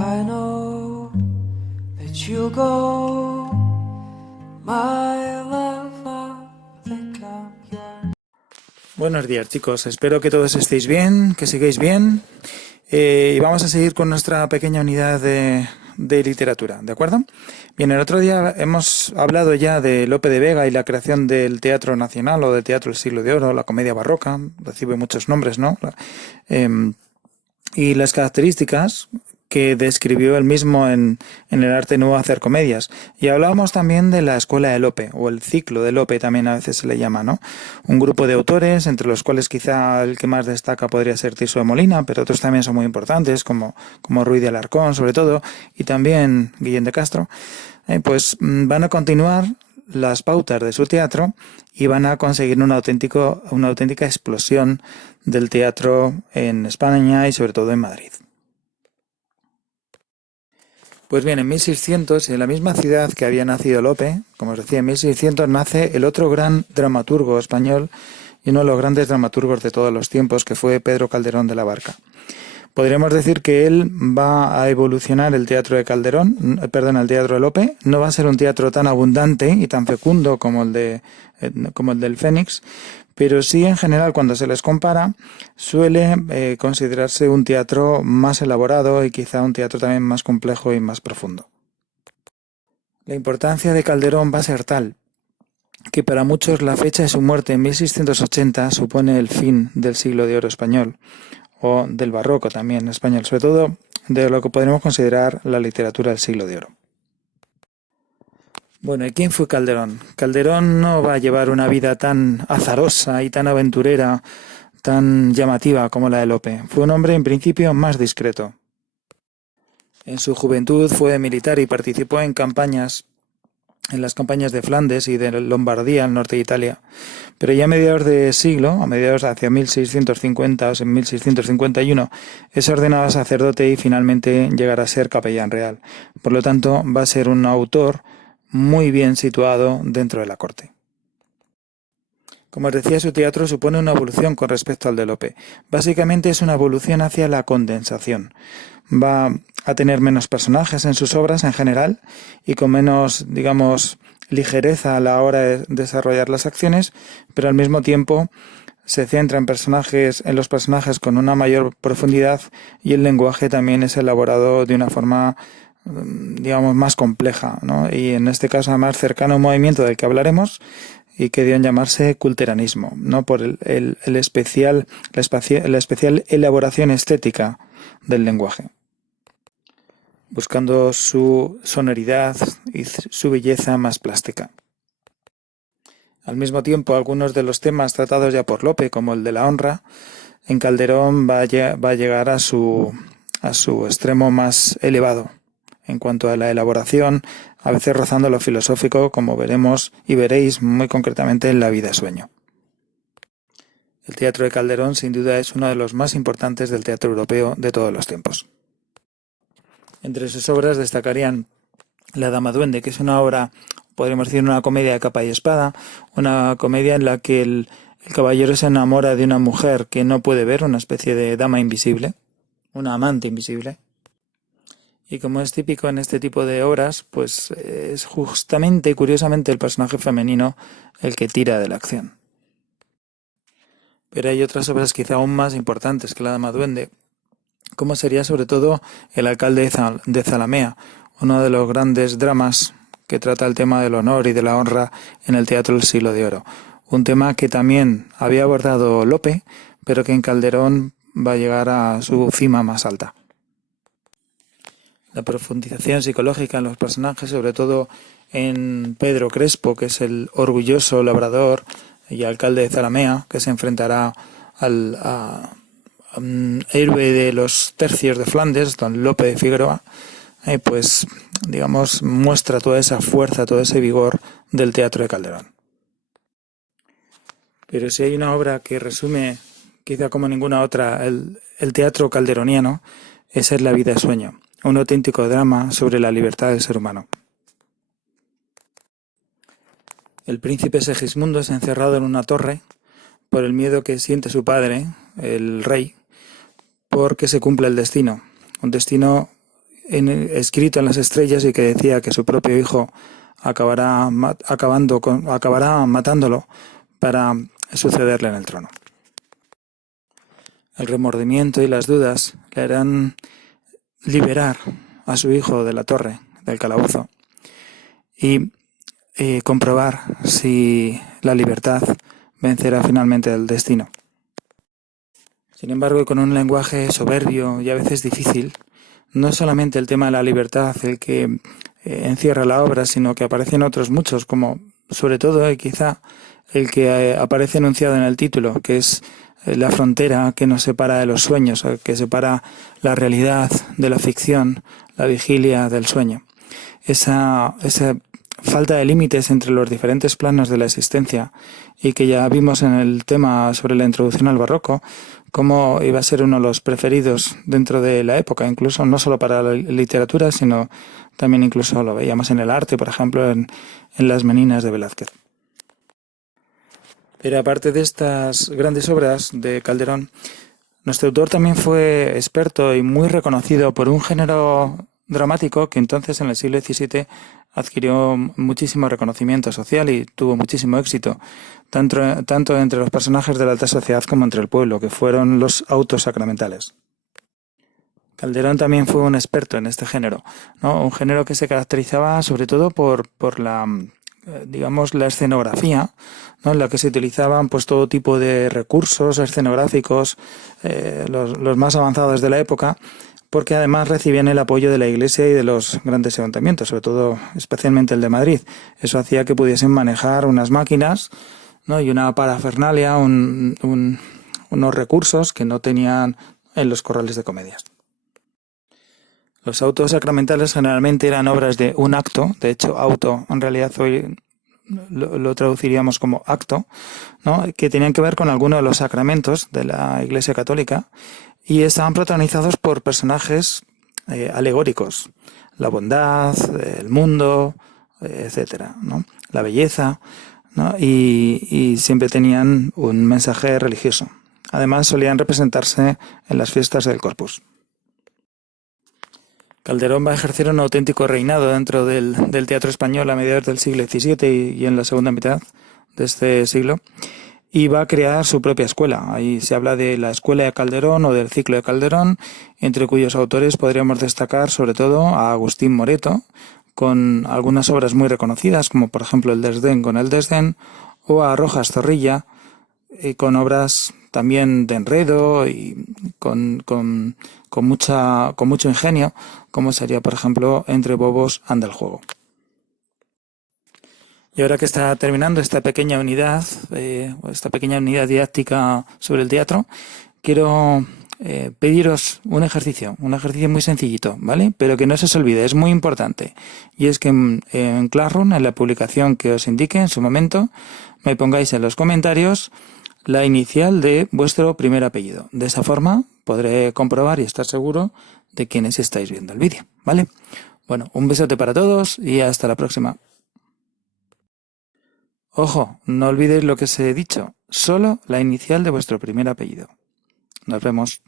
I know that you'll go, my love, think I'm yours. Buenos días, chicos, espero que todos estéis bien, que sigáis bien, y vamos a seguir con nuestra pequeña unidad de literatura, ¿de acuerdo? Bien, el otro día hemos hablado ya de Lope de Vega y la creación del Teatro Nacional o del Teatro del Siglo de Oro, la comedia barroca, recibe muchos nombres, ¿no? Y las características que describió él mismo en el arte nuevo hacer comedias. Y hablábamos también de la escuela de Lope, o el ciclo de Lope también a veces se le llama, ¿no? Un grupo de autores, entre los cuales quizá el que más destaca podría ser Tirso de Molina, pero otros también son muy importantes, como Ruy de Alarcón, sobre todo, y también Guillén de Castro. Pues van a continuar las pautas de su teatro y van a conseguir una auténtica explosión del teatro en España y sobre todo en Madrid. Pues bien, en 1600, en la misma ciudad que había nacido Lope, como os decía, en 1600 nace el otro gran dramaturgo español y uno de los grandes dramaturgos de todos los tiempos, que fue Pedro Calderón de la Barca. Podríamos decir que él va a evolucionar el teatro de el teatro de Lope. No va a ser un teatro tan abundante y tan fecundo como el del Fénix, pero sí en general cuando se les compara suele considerarse un teatro más elaborado y quizá un teatro también más complejo y más profundo. La importancia de Calderón va a ser tal que para muchos la fecha de su muerte en 1680 supone el fin del siglo de oro español, o del barroco también español, sobre todo de lo que podríamos considerar la literatura del siglo de oro. Bueno, ¿y quién fue Calderón? Calderón no va a llevar una vida tan azarosa y tan aventurera, tan llamativa como la de Lope. Fue un hombre en principio más discreto. En su juventud fue militar y participó en las campañas de Flandes y de Lombardía, al norte de Italia. Pero ya a mediados de siglo, hacia 1650 o en 1651, es ordenado sacerdote y finalmente llegará a ser capellán real. Por lo tanto, va a ser un autor muy bien situado dentro de la corte. Como os decía, su teatro supone una evolución con respecto al de Lope. Básicamente es una evolución hacia la condensación. Va a tener menos personajes en sus obras en general y con menos, ligereza a la hora de desarrollar las acciones, pero al mismo tiempo se centra en los personajes con una mayor profundidad y el lenguaje también es elaborado de una forma, más compleja, ¿no? Y en este caso además cercano a un movimiento del que hablaremos y que dio en llamarse culteranismo, ¿no? Por la especial elaboración estética del lenguaje, buscando su sonoridad y su belleza más plástica. Al mismo tiempo, algunos de los temas tratados ya por Lope, como el de la honra, en Calderón va a llegar a su extremo más elevado, en cuanto a la elaboración, a veces rozando lo filosófico, como veremos y veréis muy concretamente en La vida sueño. El teatro de Calderón, sin duda, es uno de los más importantes del teatro europeo de todos los tiempos. Entre sus obras destacarían La dama duende, que es una obra, podríamos decir, una comedia de capa y espada, una comedia en la que el caballero se enamora de una mujer que no puede ver, una especie de dama invisible, una amante invisible. Y como es típico en este tipo de obras, pues es justamente, curiosamente, el personaje femenino el que tira de la acción. Pero hay otras obras quizá aún más importantes que La dama duende, como sería sobre todo El alcalde de Zalamea, uno de los grandes dramas que trata el tema del honor y de la honra en el teatro del siglo de oro. Un tema que también había abordado Lope, pero que en Calderón va a llegar a su cima más alta. La profundización psicológica en los personajes, sobre todo en Pedro Crespo, que es el orgulloso labrador y alcalde de Zalamea, que se enfrentará al héroe de los tercios de Flandes, don Lope de Figueroa, muestra toda esa fuerza, todo ese vigor del teatro de Calderón. Pero si hay una obra que resume, quizá como ninguna otra, el teatro calderoniano, esa es La vida sueño, un auténtico drama sobre la libertad del ser humano. El príncipe Segismundo es encerrado en una torre por el miedo que siente su padre, el rey, porque se cumple el destino. Un destino escrito en las estrellas y que decía que su propio hijo acabará matándolo para sucederle en el trono. El remordimiento y las dudas le harán liberar a su hijo de la torre, del calabozo, y comprobar si la libertad vencerá finalmente el destino. Sin embargo, con un lenguaje soberbio y a veces difícil, no es solamente el tema de la libertad el que encierra la obra, sino que aparecen otros muchos, como sobre todo quizá el que aparece enunciado en el título, que es la frontera que nos separa de los sueños, que separa la realidad de la ficción, la vigilia del sueño. Esa falta de límites entre los diferentes planos de la existencia, y que ya vimos en el tema sobre la introducción al barroco, cómo iba a ser uno de los preferidos dentro de la época, incluso no solo para la literatura, sino también incluso lo veíamos en el arte, por ejemplo, en las Meninas de Velázquez. Pero aparte de estas grandes obras de Calderón, nuestro autor también fue experto y muy reconocido por un género dramático que entonces en el siglo XVII adquirió muchísimo reconocimiento social y tuvo muchísimo éxito, tanto entre los personajes de la alta sociedad como entre el pueblo, que fueron los autos sacramentales. Calderón también fue un experto en este género, ¿no? Un género que se caracterizaba sobre todo por la escenografía, ¿no? En la que se utilizaban pues todo tipo de recursos escenográficos, los más avanzados de la época, porque además recibían el apoyo de la Iglesia y de los grandes ayuntamientos, sobre todo, especialmente el de Madrid. Eso hacía que pudiesen manejar unas máquinas, ¿no? Y una parafernalia, unos recursos que no tenían en los corrales de comedias. Los autos sacramentales generalmente eran obras de un acto, de hecho auto en realidad hoy lo traduciríamos como acto, ¿no? Que tenían que ver con alguno de los sacramentos de la Iglesia Católica y estaban protagonizados por personajes alegóricos, la bondad, el mundo, etcétera, ¿no? La belleza, ¿no? Y siempre tenían un mensaje religioso. Además solían representarse en las fiestas del Corpus. Calderón va a ejercer un auténtico reinado dentro del teatro español a mediados del siglo XVII y en la segunda mitad de este siglo, y va a crear su propia escuela. Ahí se habla de la Escuela de Calderón o del Ciclo de Calderón, entre cuyos autores podríamos destacar sobre todo a Agustín Moreto, con algunas obras muy reconocidas, como por ejemplo El Desdén con el Desdén, o a Rojas Zorrilla, con obras también de enredo y con mucho ingenio, como sería, por ejemplo, Entre bobos anda el juego. Y ahora que está terminando esta pequeña unidad didáctica sobre el teatro, quiero pediros un ejercicio muy sencillito, ¿vale? Pero que no se os olvide, es muy importante. Y es que en Classroom, en la publicación que os indique en su momento, me pongáis en los comentarios la inicial de vuestro primer apellido. De esa forma podré comprobar y estar seguro de quiénes estáis viendo el vídeo, ¿vale? Bueno, un besote para todos y hasta la próxima. Ojo, no olvidéis lo que os he dicho, solo la inicial de vuestro primer apellido. Nos vemos.